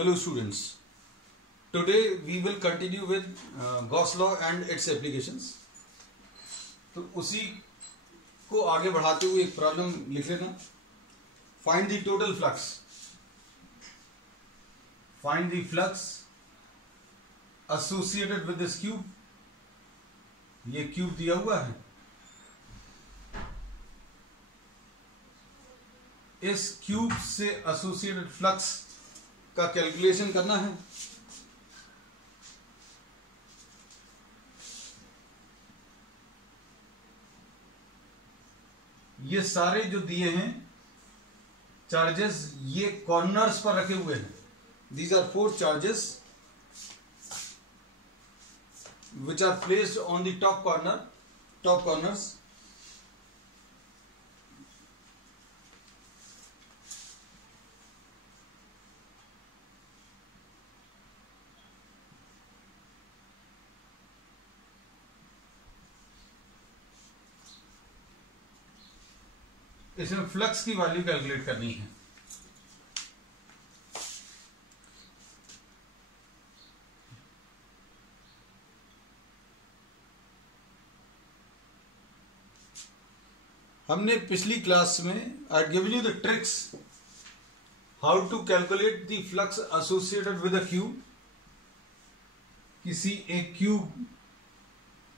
Hello students, today we will continue with Gauss law and its applications. तो उसी को आगे बढ़ाते हुए एक प्रॉब्लम लिख लेना. Find the total flux. Find the flux associated with this cube. ये क्यूब दिया हुआ है. इस क्यूब से एसोसिएटेड फ्लक्स का कैलकुलेशन करना है. ये सारे जो दिए हैं चार्जेस ये कॉर्नर्स पर रखे हुए हैं. These are 4 charges which are placed on the top corners. इसमें फ्लक्स की वैल्यू कैलकुलेट करनी है. हमने पिछली क्लास में I given you the tricks how to calculate the flux associated with a cube. किसी एक क्यूब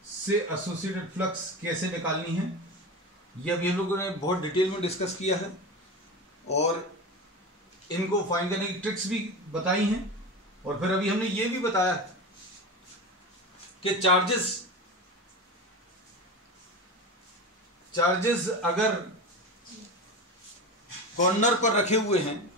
से एसोसिएटेड फ्लक्स कैसे निकालनी है ये अभी हम लोगों ने बहुत डिटेल में डिस्कस किया है और इनको फाइंड करने की ट्रिक्स भी बताई हैं. और फिर अभी हमने ये भी बताया कि चार्जेस अगर कॉर्नर पर रखे हुए हैं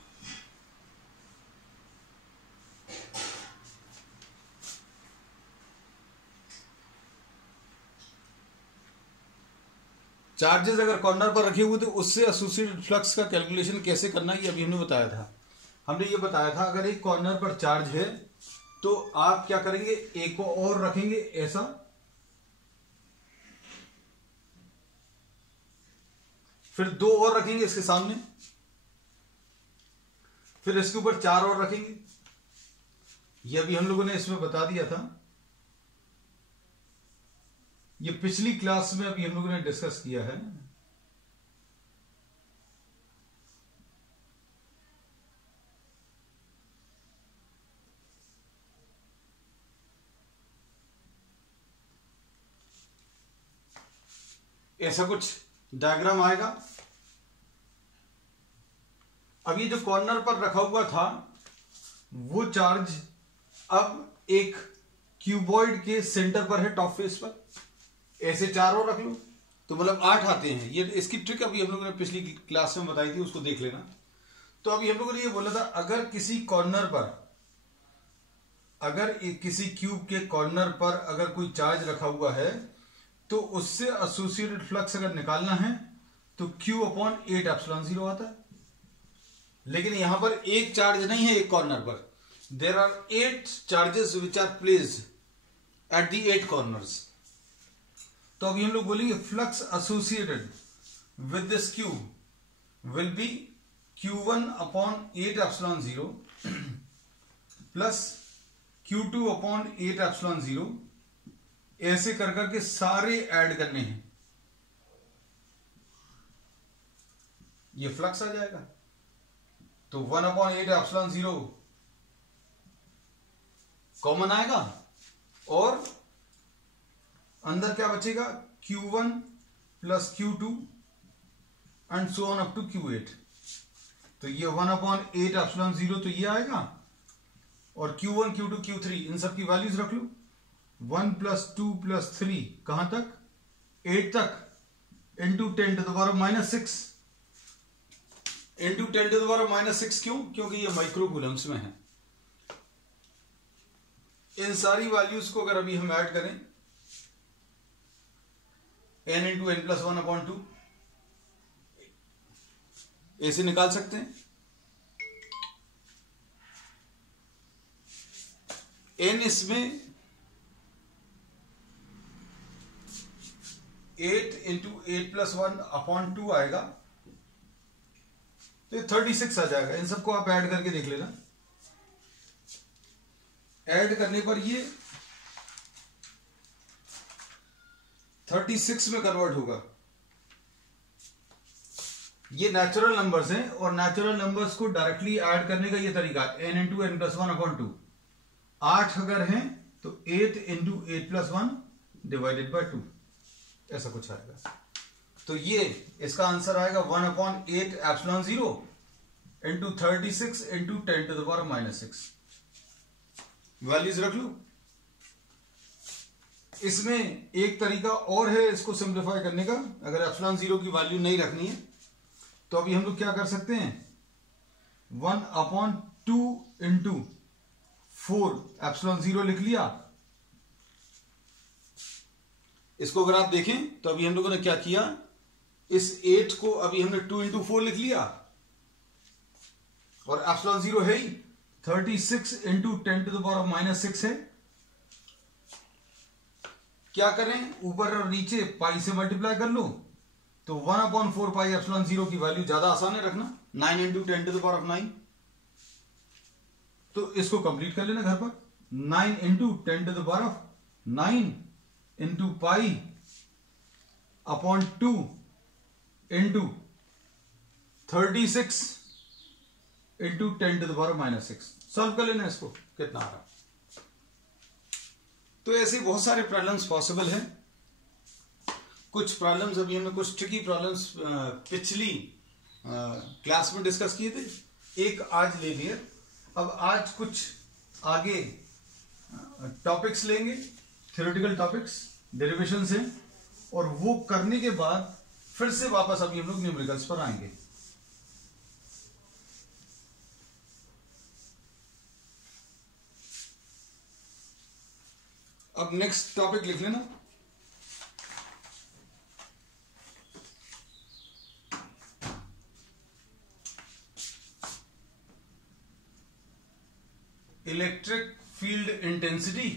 तो उससे एसोसिएटेड फ्लक्स का कैलकुलेशन कैसे करना है ये अभी हमने बताया था. हमने ये बताया था अगर एक कॉर्नर पर चार्ज है तो आप क्या करेंगे, एक को और रखेंगे ऐसा, फिर 2 और रखेंगे इसके सामने, फिर इसके ऊपर 4 और रखेंगे. ये अभी हम लोगों ने इसमें बता दिया था. ये पिछली क्लास में अभी हम लोगों ने डिस्कस किया है. ऐसा कुछ डायग्राम आएगा. अब ये जो कॉर्नर पर रखा हुआ था वो चार्ज अब एक क्यूबॉइड के सेंटर पर है, टॉप फेस पर. ऐसे 4 और रख लो तो मतलब 8 आते हैं. ये इसकी ट्रिक अभी हम लोगों ने पिछली क्लास में बताई थी, उसको देख लेना. तो अभी हम लोगों ने ये बोला था अगर किसी कॉर्नर पर, अगर किसी क्यूब के कॉर्नर पर अगर कोई चार्ज रखा हुआ है तो उससे एसोसिएटेड फ्लक्स अगर निकालना है तो Q/8ε0 आता है. लेकिन यहां पर एक चार्ज नहीं है एक कॉर्नर पर. There are 8 charges which are placed at the 8 corners. तो अभी हम लोग बोलेंगे flux associated with this cube will be Q1/8ε0 plus Q2/8ε0. ऐसे कर करके सारे ऐड करने हैं. ये फ्लक्स आ जाएगा. तो 1/8ε0 कॉमन आएगा और अंदर क्या बचेगा, Q1 plus Q2 and so on up to Q8. तो ये 1/8ε0 तो ये आएगा और Q1 Q2 Q3 इन सब की वैल्यूज रख लो. 1 प्लस 2 प्लस 3 कहां तक, 8 तक इंटू 10⁻⁻6 इंटू 10⁻⁻6. क्यों? क्योंकि ये माइक्रो कूलम्स में है. इन सारी वैल्यूज को अगर अभी हम ऐड करें n इंटू n प्लस 1/2 ऐसे निकाल सकते हैं. n इसमें 8 इंटू 8 प्लस 1/2 आएगा तो 36 आ जाएगा. इन सबको आप ऐड करके देख लेना. ऐड करने पर ये 36 में कन्वर्ट होगा। ये नेचुरल नंबर्स हैं और नेचुरल नंबर्स को डायरेक्टली ऐड करने का ये तरीका n into n plus one upon two. 8 अगर हैं तो 8 into eight plus one divided by 2, ऐसा कुछ आएगा। तो ये इसका आंसर आएगा 1 upon 8 epsilon 0 into 36 into 10 to the power minus 6। Values रख लो। इसमें एक तरीका और है इसको सिंप्लीफाई करने का। अगर एप्सिलॉन 0 की वैल्यू नहीं रखनी है तो अभी हम लोग क्या कर सकते हैं, 1 अपॉन 2 इंटू 4 एप्सिलॉन 0 लिख लिया। इसको अगर आप देखें तो अभी हम लोगों ने क्या किया, इस 8 को अभी हमने 2 इंटू 4 लिख लिया और एप्सिलॉन 0 है ही 36 into 10 to the power minus 6 है। क्या करें, ऊपर और नीचे पाई से मल्टीप्लाई कर लो तो 1 अपॉन 4 पाई एप्सिलॉन 0 की वैल्यू ज्यादा आसान है रखना, 9 इंटू 10 टू द पावर 9। तो इसको कंप्लीट कर लेना घर पर। 9 into 10 to the power 9 into pi upon 2 into 36 into 10 to the power minus 6। Solve कर लेना इसको, कितना आ रहा। तो ऐसे बहुत सारे प्रॉब्लम्स पॉसिबल हैं। कुछ प्रॉब्लम्स अभी हमने कुछ ट्रिकी प्रॉब्लम्स पिछली क्लास में डिस्कस किए थे, एक आज ले लिए। अब आज कुछ आगे टॉपिक्स लेंगे, थ्योरेटिकल टॉपिक्स, डेरिवेशंस हैं, और वो करने के बाद फिर से वापस अभी हम लोग न्यूमेरिकल्स पर आएंगे। अब नेक्स्ट टॉपिक लिख लेना, electric field intensity.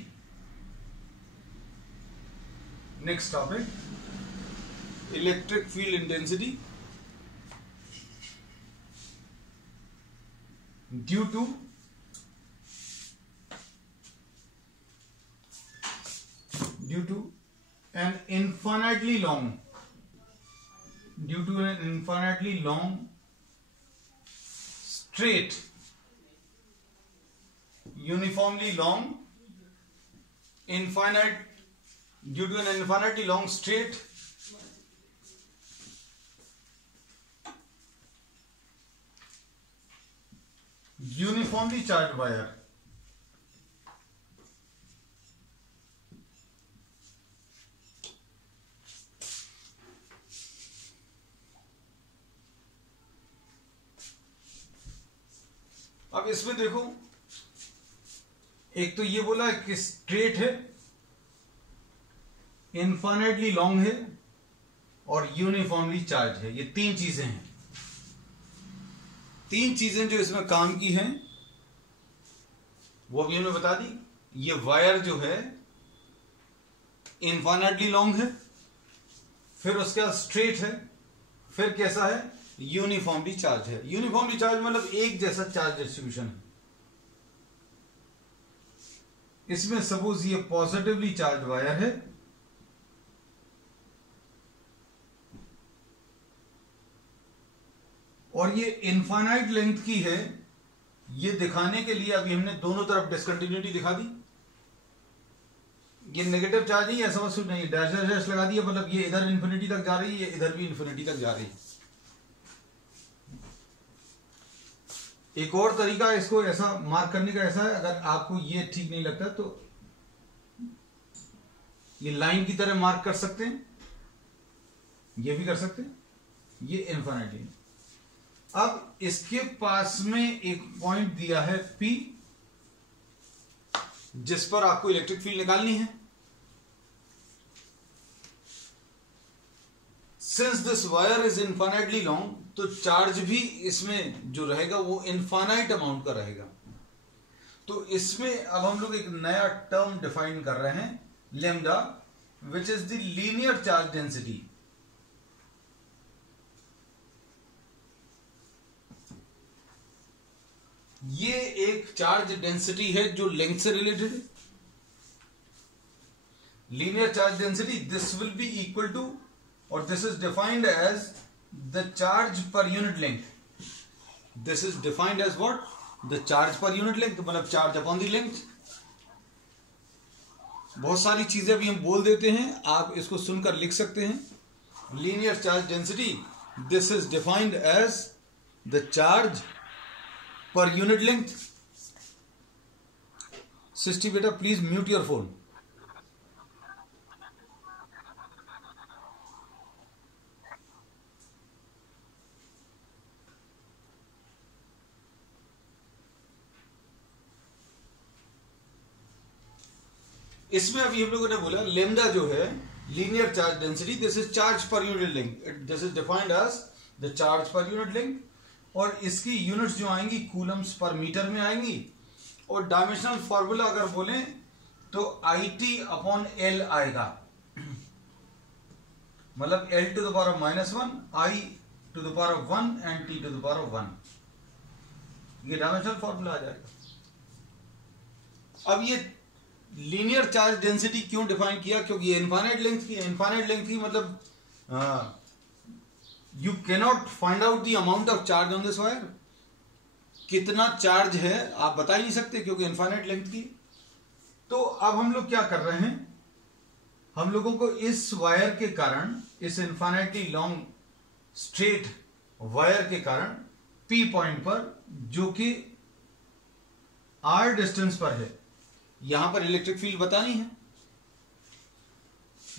Next topic, electric field intensity due to an infinitely long straight uniformly long straight uniformly charged wire अब इसमें देखो, एक तो ये बोला कि स्ट्रेट है, इनफाइनाइटली लॉन्ग है और यूनिफॉर्मली चार्ज है। ये तीन चीजें हैं। तीन चीजें जो इसमें काम की हैं वो भी हमने बता दी। ये वायर जो है इनफाइनाइटली लॉन्ग है, फिर उसके बाद स्ट्रेट है, फिर कैसा है, यूनिफॉर्मली चार्ज है। यूनिफॉर्मली चार्ज मतलब एक जैसा चार्ज डिस्ट्रीब्यूशन है। इसमें सपोज ये पॉजिटिवली चार्ज वायर है, और ये इनफाइनाइट लेंथ की है। ये दिखाने के लिए अभी हमने दोनों तरफ डिसकंटिन्यूटी दिखा दी। ये नेगेटिव चार्ज नहीं है, ऐसा कुछ नहीं, डैश डैश डैश लगा दिया, मतलब ये इधर इन्फिनिटी तक जा रही है, ये इधर भी इन्फिनिटी तक जा रही है। एक और तरीका इसको ऐसा मार्क करने का ऐसा है, अगर आपको ये ठीक नहीं लगता तो ये लाइन की तरह मार्क कर सकते हैं, ये भी कर सकते हैं, ये इनफिनिटी। अब इसके पास में एक पॉइंट दिया है P, जिस पर आपको इलेक्ट्रिक फील्ड निकालनी है। Since this wire is infinitely long, तो चार्ज भी इसमें जो रहेगा वो इनफाइनाइट अमाउंट का रहेगा। तो इसमें अब हम लोग एक नया टर्म डिफाइन कर रहे हैं, lambda, which is the linear charge density. ये एक चार्ज डेंसिटी है जो लेंथ से रिलेटेड है। Linear charge density, this will be equal to, और this is defined as the charge per unit length. This is defined as what? The charge per unit length, मतलब charge upon the length. बहुत सारी चीजें अभी हम बोल देते हैं, आप इसको सुनकर लिख सकते हैं। Linear charge density, this is defined as the charge per unit length. सिस्टी बेटा प्लीज म्यूट योर फोन। इसमें अभी हम लोगों ने बोला लेमडा जो है linear charge density, this is charge per unit length, this is defined as the charge per unit length. और इसकी यूनिट्स जो आएंगी कूलम्स पर मीटर में आएंगी। और डायमेंशनल फॉर्मूला अगर बोलें तो IT अपॉन L आएगा, मतलब L to the power of -1, I to the power of 1 and T to the power of 1। ये डायमेंशनल फॉर्मूला आ जाएगा। अब ये लीनियर चार्ज डेंसिटी क्यों डिफाइन किया? क्योंकि ये इनफाइनाइट लेंथ की है। इनफाइनाइट लेंथ की मतलब you cannot find out the amount of charge on this wire. कितना चार्ज है आप बता ही नहीं सकते क्योंकि इनफाइनाइट लेंथ की। तो अब हम लोग क्या कर रहे हैं, हम लोगों को इस वायर के कारण, इस इनफाइनाइटली लॉन्ग स्ट्रेट वायर के कारण P पॉइंट पर, जो कि R डिस्टेंस पर है, यहां पर इलेक्ट्रिक फील्ड बतानी है।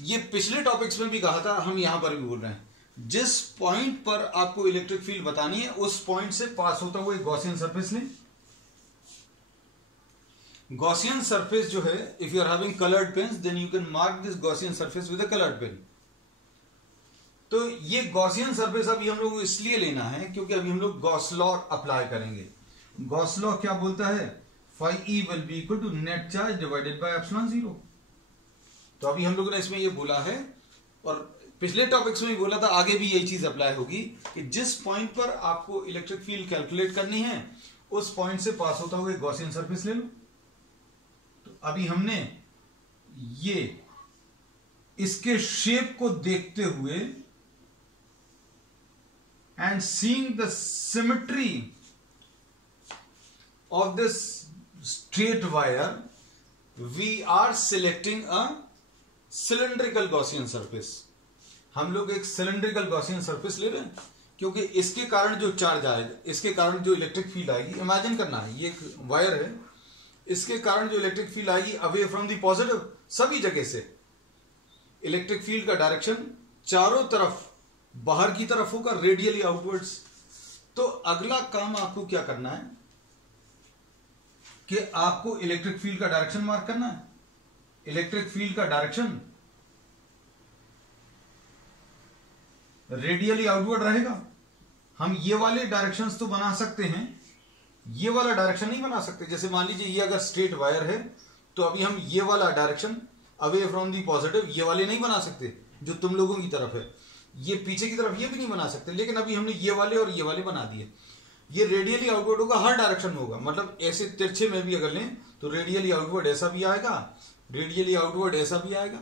ये पिछले टॉपिक्स में भी कहा था, हम यहां पर भी बोल रहे हैं। जिस पॉइंट पर आपको इलेक्ट्रिक फील्ड बतानी है उस पॉइंट से पास होता हुआ एक गॉसियन सरफेस लें। गॉसियन सरफेस जो है, if you are having coloured pens then you can mark this Gaussian surface with a coloured pen. तो ये गॉसियन सरफेस अभी हम लोग इसलिए लेना है क्योंकि अभी हम लोग गॉस लॉ अप्लाई करेंगे। गॉस लॉ क्या बोलता है? phi E will be equal to net charge divided by epsilon 0। तो अभी हम लोगों ने इसमें ये बोला है और पिछले टॉपिक्स में भी बोला था, आगे भी यही चीज अप्लाई होगी कि जिस पॉइंट पर आपको इलेक्ट्रिक फील्ड कैलकुलेट करनी है उस पॉइंट से पास होता हुआ गॉसियन सरफेस ले लो। तो अभी हमने ये इसके शेप को देखते हुए and seeing the symmetry of this straight wire, we are selecting a cylindrical Gaussian surface। हम लोग एक cylindrical Gaussian surface ले रहे हैं क्योंकि इसके कारण जो चार्ज आएगा, इसके कारण जो इलेक्ट्रिक फील्ड आएगी, इमेजिन करना है ये एक वायर है, इसके कारण जो इलेक्ट्रिक फील्ड आएगी अवे फ्रॉम द पॉजिटिव, सभी जगह से इलेक्ट्रिक फील्ड का डायरेक्शन चारों तरफ बाहर की तरफ होगा, रेडियली आउटवर्ड्स। तो अगला काम आपको क्या करना है कि आपको इलेक्ट्रिक फील्ड का डायरेक्शन मार्क करना है। इलेक्ट्रिक फील्ड का डायरेक्शन रेडियली आउटवर्ड रहेगा। हम ये वाले डायरेक्शंस तो बना सकते हैं, ये वाला डायरेक्शन नहीं बना सकते। जैसे मान लीजिए ये अगर स्ट्रेट वायर है तो अभी हम ये वाला direction away from the positive ये वाले नहीं बना सकते जो तुम लोगों की तरफ है, ये पीछे की तरफ ये भी नहीं बना सकते। लेकिन अभी हमने ये वाले और ये वाले बना दिए। ये रेडियली आउटवर्ड होगा, हर डायरेक्शन में होगा, मतलब ऐसे तिरछे में भी अगर लें तो रेडियली आउटवर्ड ऐसा भी आएगा, रेडियली आउटवर्ड ऐसा भी आएगा।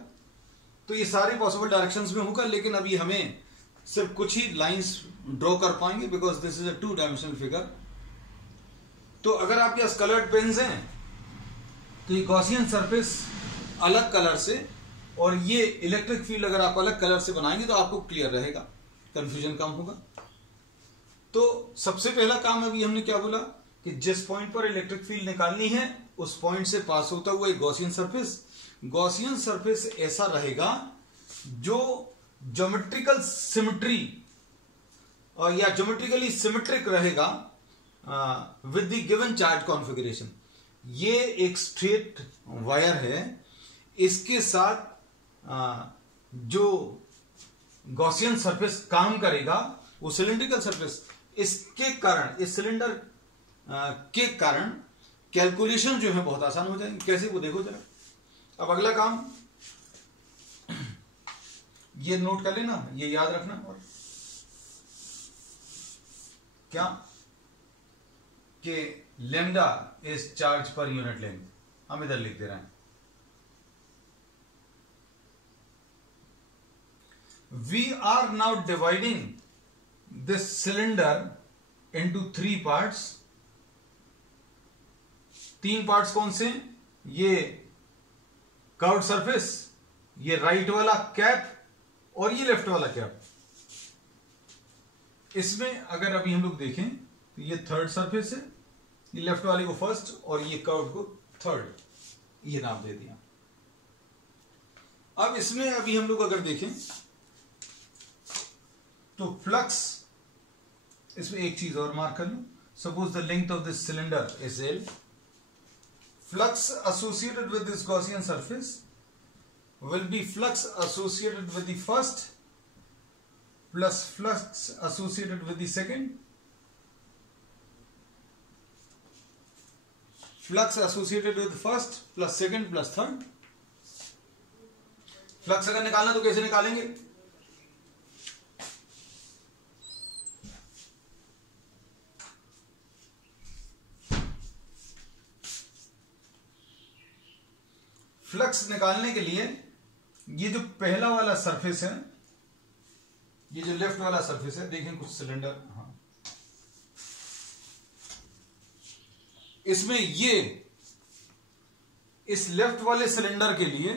तो ये सारे पॉसिबल डायरेक्शंस में होगा, लेकिन अभी हमें सिर्फ कुछ ही लाइंस ड्रॉ कर पाएंगे because this is a 2 dimensional figure. तो अगर आपके पास कलर्ड पेन्स हैं तो ये गॉसियन सरफेस अलग कलर से और ये इलेक्ट्रिक फील्ड अगर आप अलग कलर से बनाएंगे तो आपको क्लियर रहेगा, कंफ्यूजन कम होगा। तो सबसे पहला काम अभी हमने क्या बोला कि जिस पॉइंट पर इलेक्ट्रिक फील्ड निकालनी है उस पॉइंट से पास होता हुआ एक गॉसियन सरफेस। गॉसियन सरफेस ऐसा रहेगा जो ज्योमेट्रिकल सिमेट्री या ज्योमेट्रिकली सिमेट्रिक रहेगा with the given charge configuration. ये एक स्ट्रेट वायर है, इसके साथ जो गॉसियन सरफेस काम करेगा वो सिलिंड्रिकल सरफेस। इसके कारण, इस सिलेंडर के कारण कैलकुलेशन जो है बहुत आसान हो जाएंगे। कैसे वो देखो जरा। अब अगला काम ये नोट कर लेना, ये याद रखना। और क्या कि lambda is charge per unit length, हम इधर लिख दे रहे हैं। We are now dividing this cylinder into 3 parts. 3 parts कौन से? ये कर्व्ड सरफेस, ये राइट वाला कैप और ये लेफ्ट वाला कैप। इसमें अगर अभी हम लोग देखें तो ये थर्ड सरफेस है, ये लेफ्ट वाले को फर्स्ट और ये कर्व्ड को थर्ड, ये नाम दे दिया। अब इसमें अभी हम लोग अगर देखें तो फ्लक्स, इसमें एक चीज और मार्क कर लूं। Suppose the length of this cylinder is L. Flux associated with this Gaussian surface will be flux associated with the first plus flux associated with the second, flux associated with first plus second plus third. Flux अगर निकालना तो कैसे निकालेंगे? Flux निकालने के लिए ये जो पहला वाला सरफेस है, ये जो लेफ्ट वाला सरफेस है, देखें कुछ सिलेंडर, हाँ, इसमें ये इस लेफ्ट वाले सिलेंडर के लिए,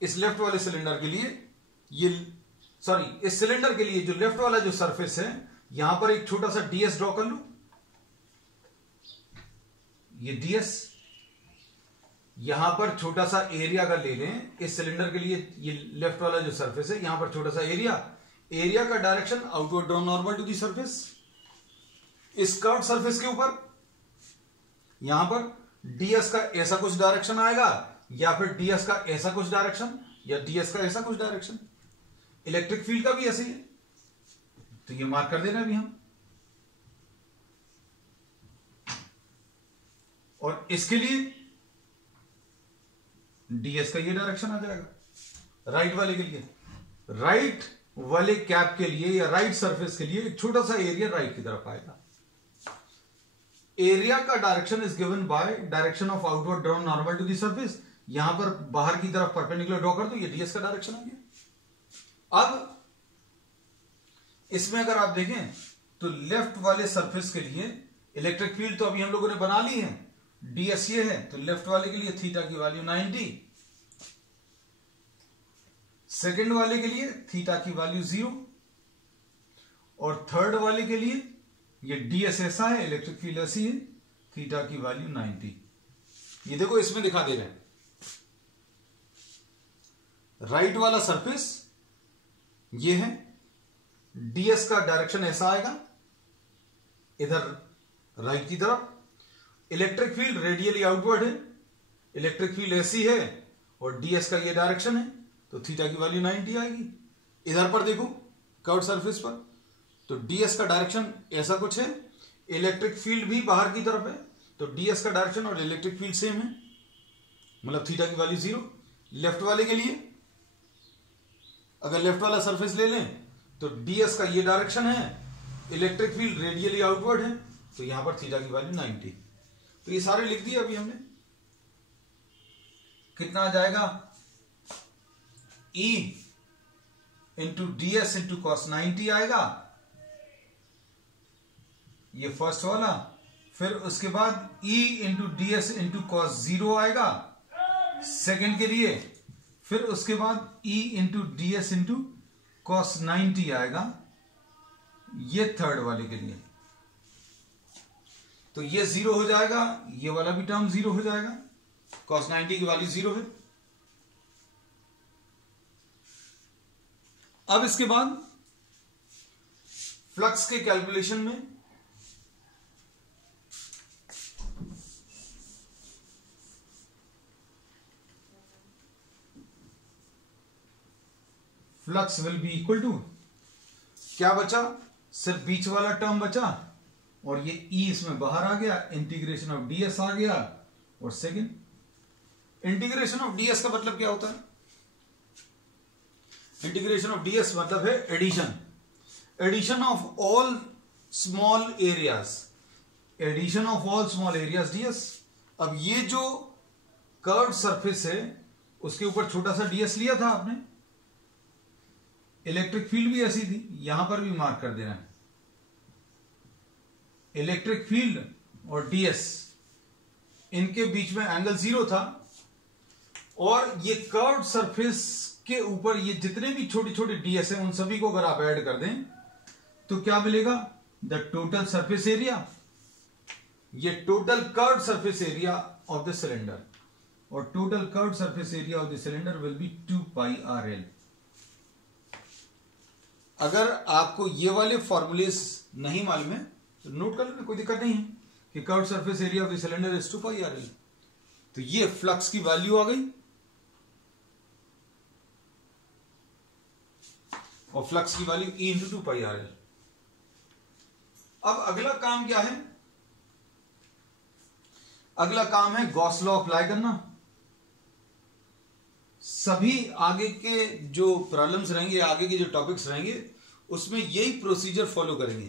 इस लेफ्ट वाले सिलेंडर के लिए ये, सॉरी, इस सिलेंडर के लिए जो लेफ्ट वाला जो सरफेस है, यहां पर एक छोटा सा ds ड्रॉ कर लूं। ये ds, यहां पर छोटा सा एरिया का ले लें इस सिलेंडर के लिए, ये लेफ्ट वाला जो सरफेस है, यहां पर छोटा सा एरिया, एरिया का direction outward draw normal to the surface. इस कर्व्ड सरफेस के ऊपर यहां पर ds का ऐसा कुछ डायरेक्शन आएगा, या फिर ds का ऐसा कुछ डायरेक्शन, या ds का ऐसा कुछ डायरेक्शन। इलेक्ट्रिक फील्ड का भी ऐसे ही है, तो ये मार्क कर देना अभी हम। और इसके लिए ds का ये डायरेक्शन आ जाएगा। राइट वाले के लिए, राइट वाले कैप के लिए या राइट सरफेस के लिए एक छोटा सा एरिया राइट की तरफ आएगा। एरिया का direction is given by direction of outward drawn normal to the surface. यहां पर बाहर की तरफ परपेंडिकुलर ड्रॉ कर दो, ये ds का डायरेक्शन आ गया। अब इसमें अगर आप देखें तो लेफ्ट वाले सरफेस के लिए इलेक्ट्रिक फील्ड तो अभी हम लोगों ने बना ली है, ds ये है, तो लेफ्ट वाले के लिए थीटा की वैल्यू 90, सेकंड वाले के लिए थीटा की वैल्यू 0, और थर्ड वाले के लिए ये ds ऐसा है, इलेक्ट्रिक फील्ड ऐसी है, थीटा की वैल्यू 90। ये देखो इसमें दिखा दे रहे हैं, राइट वाला सरफेस ये है, ds का डायरेक्शन ऐसा आएगा इधर राइट की तरफ, इलेक्ट्रिक फील्ड रेडियली आउटवर्ड है, इलेक्ट्रिक फील्ड ऐसी है, और ds का ये डायरेक्शन है, तो थीटा की वैल्यू 90 आएगी। इधर पर देखो कर्व्ड सरफेस पर, तो ds का डायरेक्शन ऐसा कुछ है, इलेक्ट्रिक फील्ड भी बाहर की तरफ है, तो ds का डायरेक्शन और इलेक्ट्रिक फील्ड सेम है, मतलब थीटा की वैल्यू 0। लेफ्ट वाले के लिए अगर लेफ्ट वाला सरफेस ले लें तो ds का ये डायरेक्शन है, इलेक्ट्रिक फील्ड रेडियली आउटवर्ड है, तो यहां पर थीटा की वैल्यू 90। तो ये सारे लिख दिए अभी हमने। कितना आ जाएगा? E into ds into cos 90 आएगा, ये फर्स्ट वाला। फिर उसके बाद E into ds into cos 0 आएगा सेकंड के लिए। फिर उसके बाद E into ds into cos 90 आएगा, ये थर्ड वाले के लिए। तो ये 0 हो जाएगा, ये वाला भी टर्म 0 हो जाएगा, कॉस 90 की वैल्यू 0 है। अब इसके बाद फ्लक्स के कैलकुलेशन में flux will be equal to, क्या बचा? सिर्फ बीच वाला टर्म बचा, और ये E इसमें बाहर आ गया, इंटीग्रेशन ऑफ ds आ गया, और सेकंड इंटीग्रेशन ऑफ ds का मतलब क्या होता है? इंटीग्रेशन ऑफ ds मतलब है addition, addition of all small areas. Addition of all small areas ds। अब ये जो कर्व सरफेस है उसके ऊपर छोटा सा ds लिया था आपने, इलेक्ट्रिक फील्ड भी ऐसी थी, यहां पर भी मार्क कर देना है। इलेक्ट्रिक फील्ड और ds इनके बीच में एंगल 0 था, और ये कर्व सरफेस के ऊपर ये जितने भी छोटे छोटे ds हैं उन सभी को अगर आप ऐड कर दें तो क्या मिलेगा, द टोटल सरफेस एरिया, ये total curve surface area of the cylinder, और total curve surface area of the cylinder will be 2πrl। अगर आपको ये वाले फॉर्मूलेस नहीं मालूम है तो नोट कर लेना, कोई दिक्कत नहीं है कि curve surface area of the cylinder is 2πrl। तो ये फ्लक्स की वैल्यू आ गई, और फ्लक्स की वैल्यू E × 2πrl। अब अगला काम क्या है, अगला काम है गॉस लॉ अप्लाई करना। सभी आगे के जो प्रॉब्लम्स रहेंगे, आगे के जो टॉपिक्स रहेंगे, उसमें यही प्रोसीजर फॉलो करेंगे।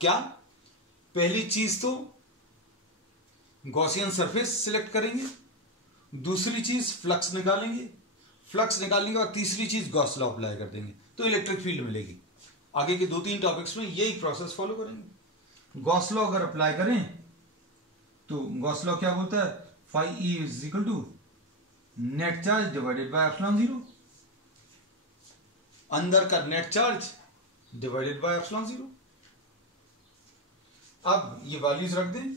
क्या, पहली चीज तो गॉसियन सरफेस सिलेक्ट करेंगे, दूसरी चीज फ्लक्स निकालेंगे, फ्लक्स निकालने के बाद तीसरी चीज गॉस लॉ अप्लाई कर देंगे तो इलेक्ट्रिक फील्ड मिलेगी। आगे के 2-3 टॉपिक्स में यही प्रोसेस फॉलो करेंगे। गॉस लॉ अगर अप्लाई करें तो गॉस लॉ क्या बोलता है, phi E is equal to net charge divided by epsilon 0, अंदर का net charge divided by epsilon 0। अब ये वैल्यूज रख दें,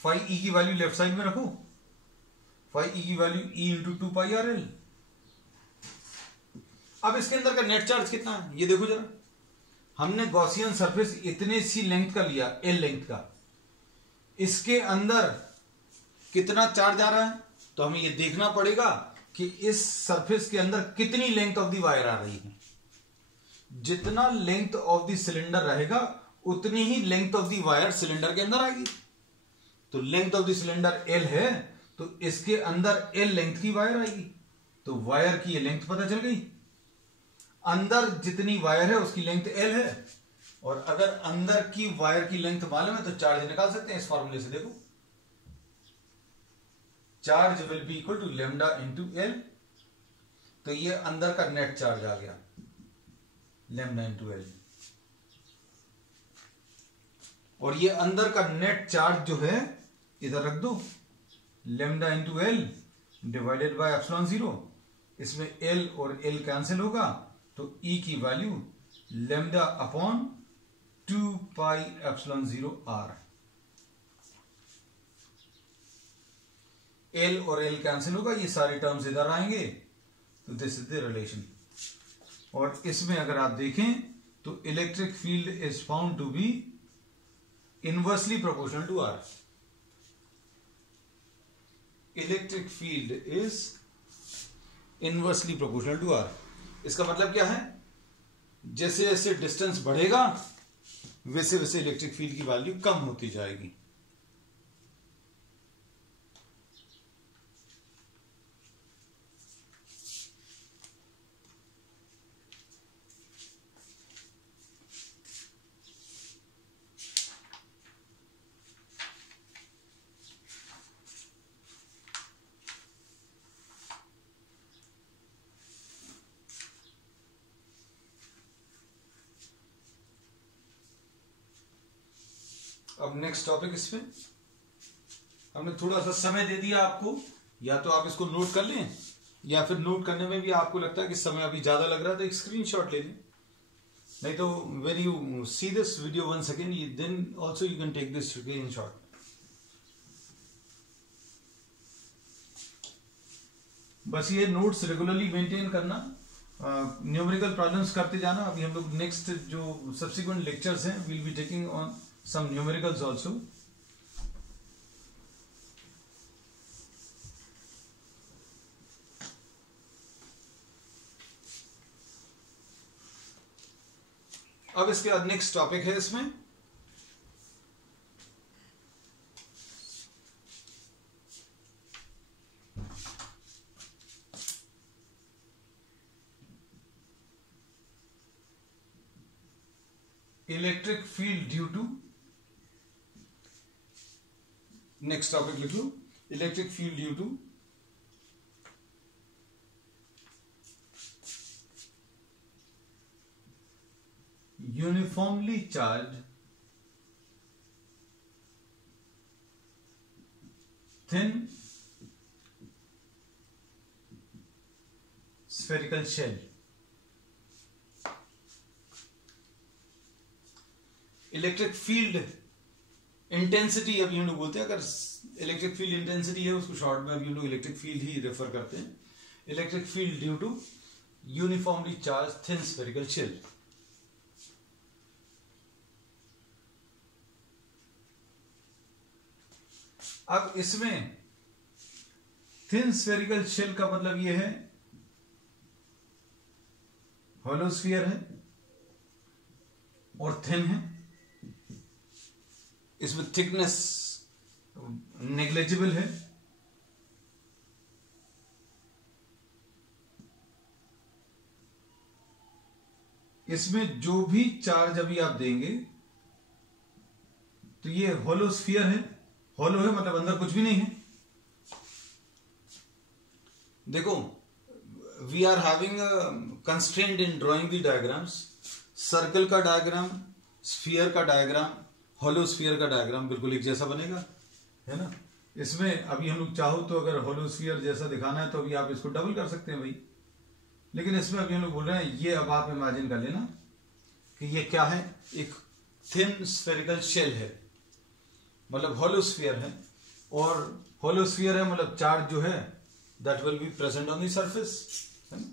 फाई ई की वैल्यू लेफ्ट साइड में रखो, फाई ई की वैल्यू E × 2πrl। अब इसके अंदर का नेट चार्ज कितना है ये देखो जरा, हमने गॉसियन सरफेस इतने सी लेंथ का लिया, L लेंथ का, इसके अंदर कितना चार्ज आ रहा है, तो हमें ये देखना पड़ेगा कि इस सरफेस के अंदर कितनी लेंथ ऑफ द वायर आ रही है। जितना लेंथ ऑफ द सिलेंडर रहेगा उतनी ही length of the wire cylinder के अंदर आएगी। तो length of the cylinder L है तो इसके अंदर L लेंथ की वायर आएगी, तो वायर की ये लेंथ पता चल गई। अंदर जितनी वायर है उसकी लेंथ L है, और अगर अंदर की वायर की लेंथ मालूम है तो चार्ज निकाल सकते हैं इस फॉर्मूले से। देखो, charge will be equal to lambda into L, तो ये अंदर का नेट चार्ज आ गया लेमडा इंटू L, और ये अंदर का नेट चार्ज जो है इधर रख दो, lambda into L divided by epsilon 0। इसमें L और L कैंसिल होगा तो E की value lambda upon 2π epsilon 0 r। L और L कैंसिल होगा, ये सारे टर्म्स इधर आएंगे, तो दिस इज द रिलेशन। और इसमें अगर आप देखें तो electric field is found to be inversely proportional to r। Electric field is inversely proportional to r। इसका मतलब क्या है, जैसे जैसे डिस्टेंस बढ़ेगा वैसे वैसे इलेक्ट्रिक फील्ड की वैल्यू कम होती जाएगी। अब नेक्स्ट टॉपिक, इसमें हमने थोड़ा सा समय दे दिया आपको, या तो आप इसको नोट कर लें, या फिर नोट करने में भी आपको लगता है कि समय अभी ज्यादा लग रहा है तो एक स्क्रीनशॉट ले लें, नहीं तो when you see this video once again then also you can take this screenshot. बस ये नोट्स रेगुलरली मेंटेन करना, न्यूमेरिकल प्रॉब्लम्स करते जाना। अभी हम लोग नेक्स्ट जो सब्सिक्वेंट लेक्चर्स हैं will be taking on some numericals also। अब इसके बाद नेक्स्ट टॉपिक है इसमें electric field due to, next topic लिख लो, electric field due to uniformly charge thin spherical shell. Electric field intensity अब हम लोग बोलते हैं, अगर इलेक्ट्रिक फील्ड इंटेंसिटी है उसको शॉर्ट में अब हम लोग इलेक्ट्रिक फील्ड ही रेफर करते हैं। Electric field due to uniformly charge thin spherical shell. अब इसमें थिन स्फेरिकल शेल का मतलब यह है हॉलो स्फीयर है और थिन है, इसमें थिकनेस नेग्लिजिबल है, इसमें जो भी चार्ज अभी आप देंगे तो ये हॉलो स्फीयर है, हॉलो है मतलब अंदर कुछ भी नहीं है। देखो, we are having constraint in drawing the diagrams, circle का डायग्राम, स्फीयर का डायग्राम, हॉलो स्फीयर का डायग्राम बिल्कुल एक जैसा बनेगा, है ना। इसमें अभी हम लोग चाहो तो अगर हॉलो स्फीयर जैसा दिखाना है तो अभी आप इसको डबल कर सकते हैं भाई, लेकिन इसमें अभी हम लोग बोल रहे हैं ये अब आप इमेजिन कर लेना कि ये क्या है, एक थिन स्फेरिकल शेल है, मतलब हॉलो स्फीयर है, और हॉलो स्फीयर है मतलब चार्ज जो है that will be present on the surface, है ना।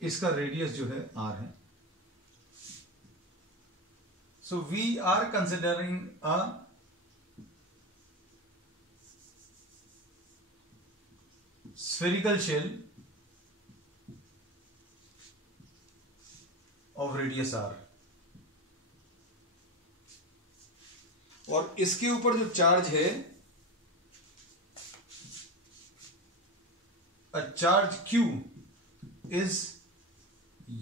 इसका रेडियस जो है r है। So we are considering a spherical shell of radius r, और इसके ऊपर जो चार्ज है, a charge q is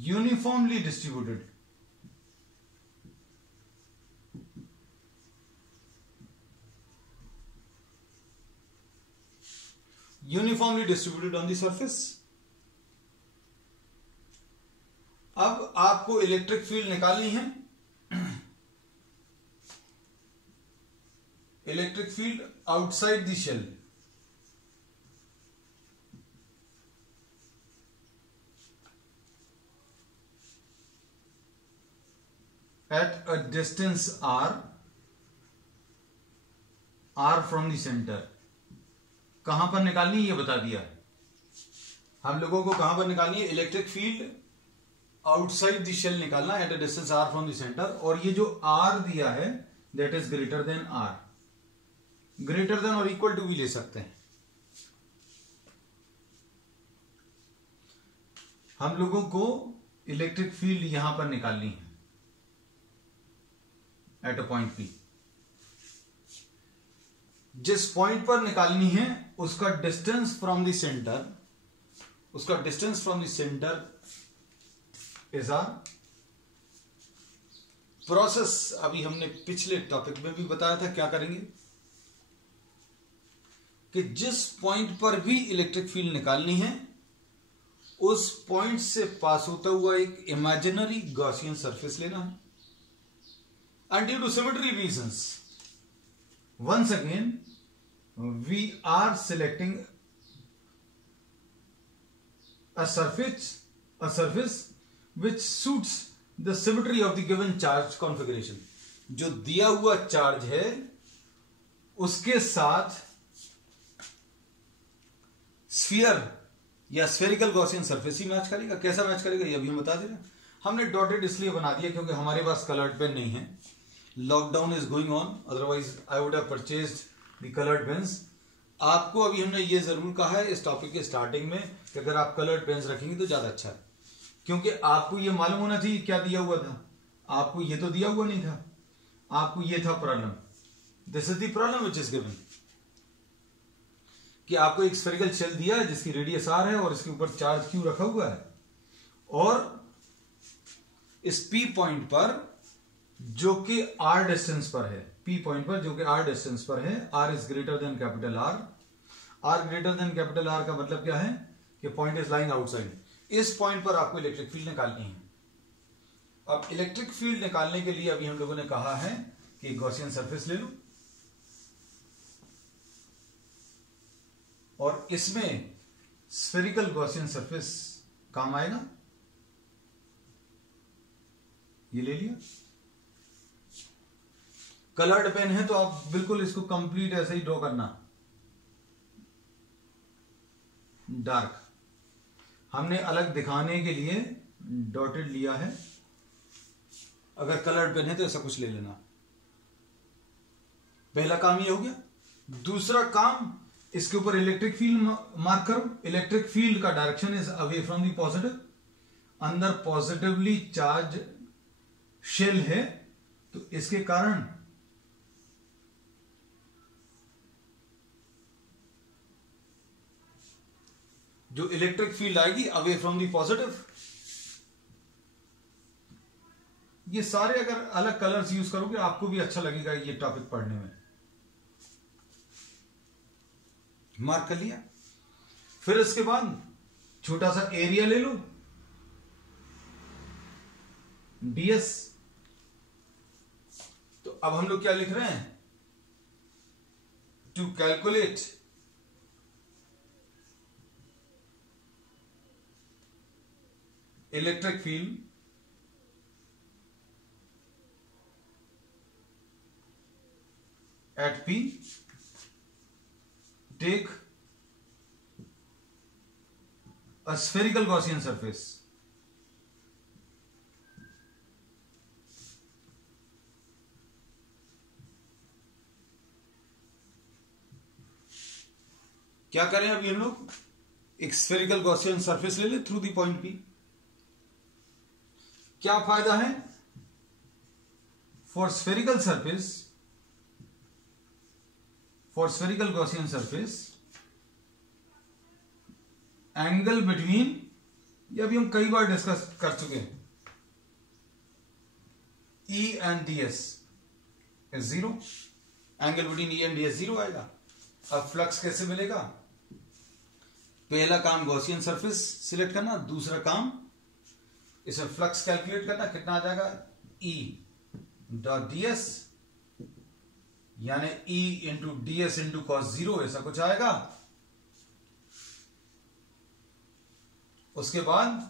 uniformly distributed on the surface। अब आपको इलेक्ट्रिक फील्ड निकालनी है, electric field outside the shell, at a distance r from the center। कहां पर निकालनी है ये बता दिया है हम लोगों को, कहां पर निकालनी है, electric field outside the shell निकालना at a distance r from the centre, और ये जो r दिया है that is greater than r, greater than और इक्वल टू भी ले सकते हैं। हम लोगों को इलेक्ट्रिक फील्ड यहां पर निकालनी है एट अ पॉइंट P। जिस पॉइंट पर निकालनी है उसका डिस्टेंस फ्रॉम द सेंटर, उसका distance from the centre is r. Process अभी हमने पिछले टॉपिक में भी बताया था, क्या करेंगे कि जिस पॉइंट पर भी इलेक्ट्रिक फील्ड निकालनी है उस पॉइंट से पास होता हुआ एक इमेजिनरी गॉसियन सरफेस लेना है, and due to symmetry reasons once again we are selecting a surface which suits the symmetry of the given charge configuration। जो दिया हुआ चार्ज है उसके साथ स्फीयर या स्फेरिकल गॉसियन सरफेस ही मैच करेगा। कैसा मैच करेगा ये अभी हम बता दे रहे हैं। हमने डॉटेड इसलिए बना दिया क्योंकि हमारे पास कलर्ड पेन नहीं है, lockdown is going on, otherwise I would have purchased the coloured pens. आपको अभी हमने ये जरूर कहा है इस टॉपिक के स्टार्टिंग में कि अगर आप कलर्ड पेन्स रखेंगे तो ज्यादा अच्छा है, क्योंकि आपको ये मालूम होना चाहिए क्या दिया हुआ था। आपको ये तो दिया हुआ नहीं था, आपको ये था problem, this is the problem which is given कि आपको एक स्फेरिकल शेल दिया है जिसकी रेडियस आर है और इसके ऊपर चार्ज क्यू रखा हुआ है, और इस पी पॉइंट पर जो कि आर डिस्टेंस पर है, पी पॉइंट पर जो कि आर डिस्टेंस पर है, r is greater than capital r. R greater than capital r का मतलब क्या है कि पॉइंट इज लाइंग आउटसाइड। इस पॉइंट पर आपको इलेक्ट्रिक फील्ड निकालनी है। अब इलेक्ट्रिक फील्ड निकालने के लिए अभी हम लोगों ने कहा है कि गॉसियन सरफेस ले लो, और इसमें स्फेरिकल गॉसियन सरफेस काम आएगा। ये ले लिया। कलर्ड पेन है तो आप बिल्कुल इसको कंप्लीट ऐसे ही ड्रॉ करना, डार्क। हमने अलग दिखाने के लिए डॉटेड लिया है, अगर कलर्ड पेन है तो ऐसा कुछ ले लेना। पहला काम ये हो गया। दूसरा काम, इसके ऊपर इलेक्ट्रिक फील्ड मार्क करो। इलेक्ट्रिक फील्ड का direction is away from the positive. अंदर पॉजिटिवली चार्ज शेल है तो इसके कारण जो इलेक्ट्रिक फील्ड आएगी अवे फ्रॉम द पॉजिटिव। ये सारे अगर अलग कलर्स यूज करोगे आपको भी अच्छा लगेगा ये टॉपिक पढ़ने में। मार्क कर लिया। फिर इसके बाद छोटा सा एरिया ले लो, ds। तो अब हम लोग क्या लिख रहे हैं, to calculate electric field at P, take a spherical Gaussian surface. क्या करें अभी हम लोग, एक स्फेरिकल गॉसियन सरफेस ले ले थ्रू द पॉइंट P। क्या फायदा है, for spherical surface, for spherical Gaussian surface, angle between, ये अभी हम कई बार डिस्कस कर चुके हैं, E and ds is 0। Angle between E and ds 0 आएगा। अब फ्लक्स कैसे मिलेगा, पहला काम गॉसियन सरफेस सिलेक्ट करना, दूसरा काम इसमें फ्लक्स कैलकुलेट करना। कितना आ जाएगा, E डॉट ds यानी E into ds into cos 0, ऐसा कुछ आएगा। उसके बाद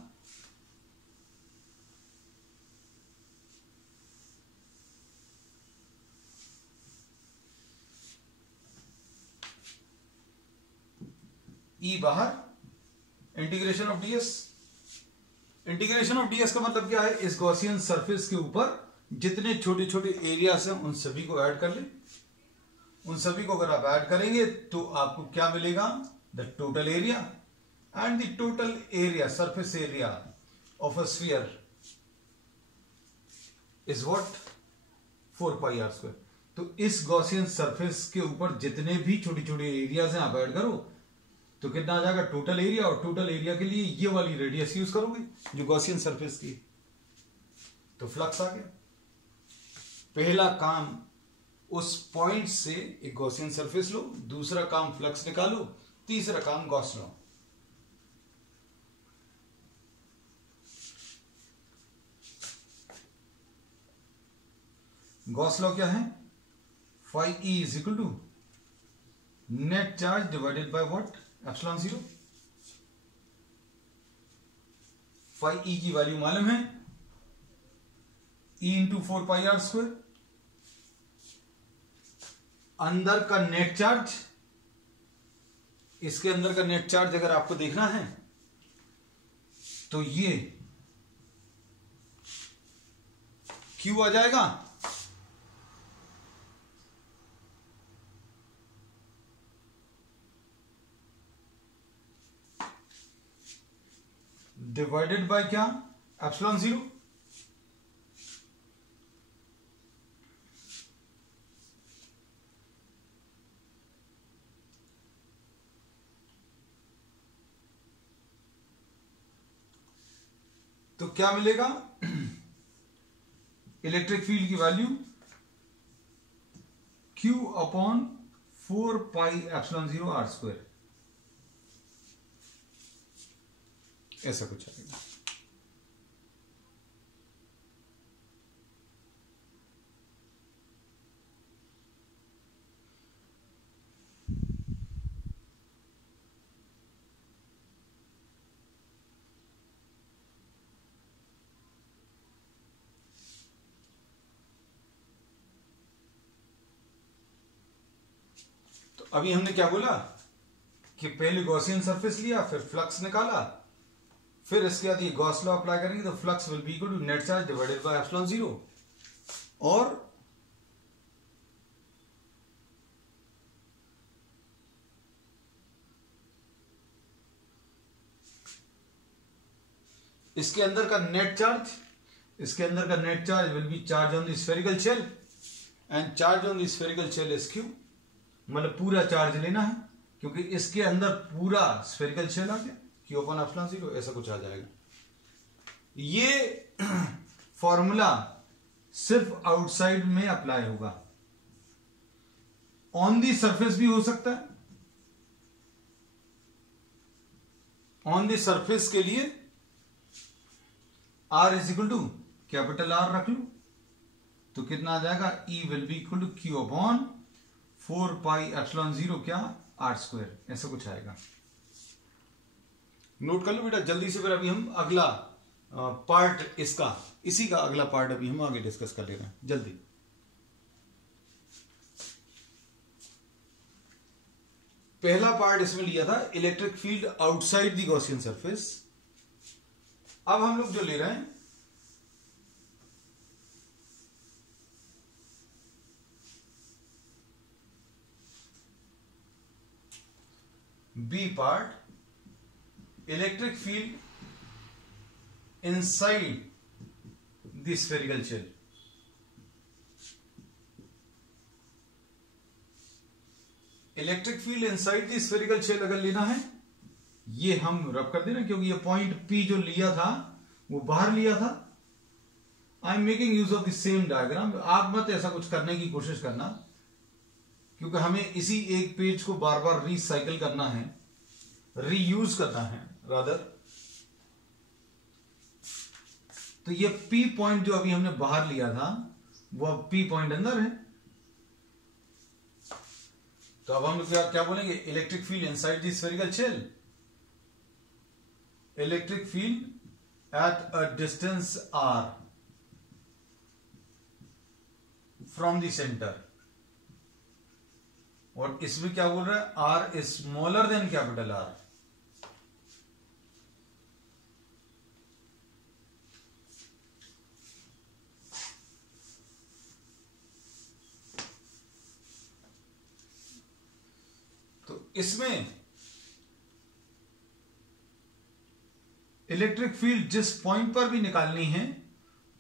E बाहर, integration of ds। Integration of ds का मतलब क्या है, इस गॉसियन सरफेस के ऊपर जितने छोटे छोटे एरियाज हैं उन सभी को ऐड कर ले। उन सभी को अगर आप ऐड करेंगे तो आपको क्या मिलेगा, the total area. And the total area, surface area of a sphere is what, 4 pi r square. तो इस गॉसियन सरफेस के ऊपर जितने भी छोटे छोटे एरियाज हैं आप ऐड करो तो कितना आ जाएगा, टोटल एरिया। और टोटल एरिया के लिए ये वाली रेडियस यूज करोगे जो गॉसियन सरफेस की, तो फ्लक्स आ गया। पहला काम उस पॉइंट से एक गॉसियन सरफेस लो, दूसरा काम फ्लक्स निकालो, तीसरा काम गॉस लॉ। गॉस लॉ क्या है, phi E is equal to net charge divided by what, epsilon 0। Phi E की वैल्यू मालूम है, E into 4 pi r square. अंदर का नेट चार्ज, इसके अंदर का नेट चार्ज अगर आपको देखना है तो ये Q आ जाएगा, डिवाइडेड बाय क्या, एप्सिलॉन 0। तो क्या मिलेगा, इलेक्ट्रिक फील्ड की वैल्यू Q अपॉन 4πε0 r², ऐसा कुछ आएगा। तो अभी हमने क्या बोला कि पहले गॉसियन सरफेस लिया, फिर फ्लक्स निकाला, फिर इसके बाद ये गॉस लॉ अप्लाई करेंगे तो flux will be equal to net charge divided by epsilon 0। और इसके अंदर का net charge will be charge on the spherical shell and charge on the spherical shell is Q, मतलब पूरा चार्ज लेना है क्योंकि इसके अंदर पूरा स्फेरिकल शेल आ गया, Q अपॉन एप्सिलॉन 0, ऐसा कुछ आ जाएगा। ये फॉर्मूला सिर्फ आउटसाइड में अप्लाई होगा, ऑन दी सरफेस भी हो सकता है। ऑन दी सरफेस के लिए R is equal to capital R रख लू तो कितना आ जाएगा, E will be equal to Q upon 4πε0 क्या r², ऐसा कुछ आएगा। नोट कर लो बेटा जल्दी से, फिर अभी हम अगला पार्ट इसी का अगला पार्ट अभी हम आगे डिस्कस कर ले रहे हैं जल्दी। पहला पार्ट इसमें लिया था electric field outside the Gaussian surface. अब हम लोग जो ले रहे हैं B part, electric field inside the spherical shell. Electric field inside the spherical shell अगर लेना है, ये हम रब कर देना क्योंकि ये पॉइंट P जो लिया था वो बाहर लिया था। I am making use of the same diagram, आप मत ऐसा कुछ करने की कोशिश करना क्योंकि हमें इसी एक पेज को बार बार रिसाइकिल करना है, रीयूज करना है रादर। तो ये P पॉइंट जो अभी हमने बाहर लिया था वो अब P पॉइंट अंदर है। तो अब हम लोग क्या बोलेंगे, electric field inside the spherical shell, electric field at a distance r from the centre. और इसमें क्या बोल रहा है, R is smaller than capital R। तो इसमें इलेक्ट्रिक फील्ड जिस पॉइंट पर भी निकालनी है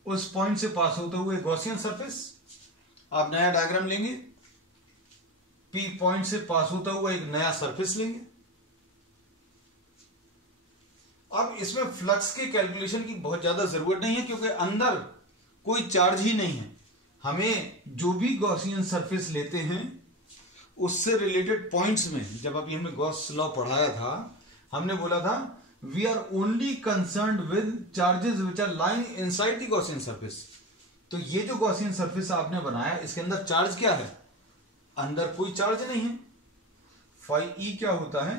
उस पॉइंट से पास होते हुए गॉसियन सरफेस, आप नया डायग्राम लेंगे, P पॉइंट से पास होता हुआ एक नया सरफेस लेंगे। अब इसमें फ्लक्स के कैलकुलेशन की बहुत ज्यादा जरूरत नहीं है क्योंकि अंदर कोई चार्ज ही नहीं है। हमें जो भी गॉसियन सरफेस लेते हैं उससे रिलेटेड पॉइंट्स में, जब अभी हमने गॉस लॉ पढ़ाया था, हमने बोला था we are only concerned with charges which are lying inside the Gaussian surface. तो ये जो गॉसियन सरफेस आपने बनाया इसके अंदर चार्ज क्या है, अंदर कोई चार्ज नहीं है। फाई ई क्या होता है,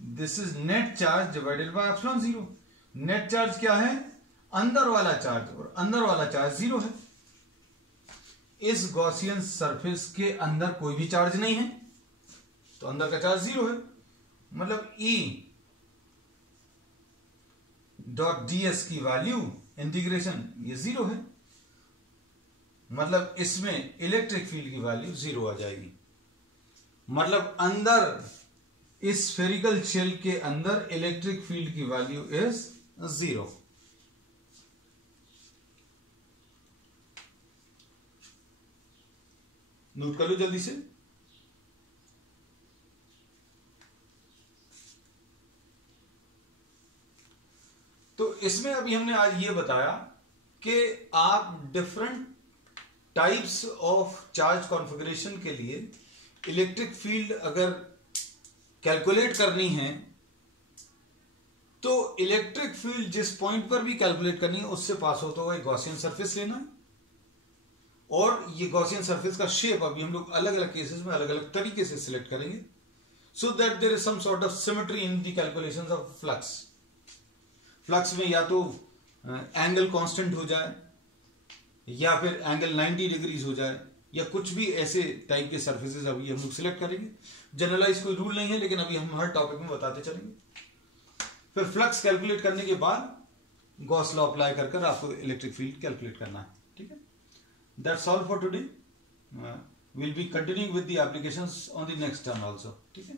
this is net charge divided by epsilon 0। Net charge क्या है, अंदर वाला चार्ज, और अंदर वाला चार्ज 0 है। इस गॉसियन सरफेस के अंदर कोई भी चार्ज नहीं है तो अंदर का चार्ज 0 है, मतलब E डॉट ds की वैल्यू इंटीग्रेशन ये 0 है, मतलब इसमें इलेक्ट्रिक फील्ड की वैल्यू 0 आ जाएगी। मतलब अंदर इस स्फेरिकल शेल के अंदर इलेक्ट्रिक फील्ड की वैल्यू इज 0। नोट कर लो जल्दी से। तो इसमें अभी हमने आज ये बताया कि आप different types of charge configuration के लिए इलेक्ट्रिक फील्ड अगर कैलकुलेट करनी है तो इलेक्ट्रिक फील्ड जिस पॉइंट पर भी कैलकुलेट करनी है उससे पास होता हुआ एक गॉसियन सरफेस लेना है, और ये गॉसियन सरफेस का शेप अभी हम लोग अलग अलग केसेस में अलग अलग तरीके से सिलेक्ट करेंगे, so that there is some sort of symmetry in the calculations of flux. Flux में या तो एंगल कांस्टेंट हो जाए या फिर एंगल 90 डिग्रीज हो जाए, या कुछ भी ऐसे टाइप के सर्फेसेस अभी हम लोग सिलेक्ट करेंगे। जनरलाइज कोई रूल नहीं है, लेकिन अभी हम हर टॉपिक में बताते चलेंगे। फिर फ्लक्स कैलकुलेट करने के बाद गॉस लॉ अप्लाई कर कर आपको इलेक्ट्रिक फील्ड कैलकुलेट करना है। ठीक है, that's all for today. Will be continuing with the applications on the next turn also. ठीक है।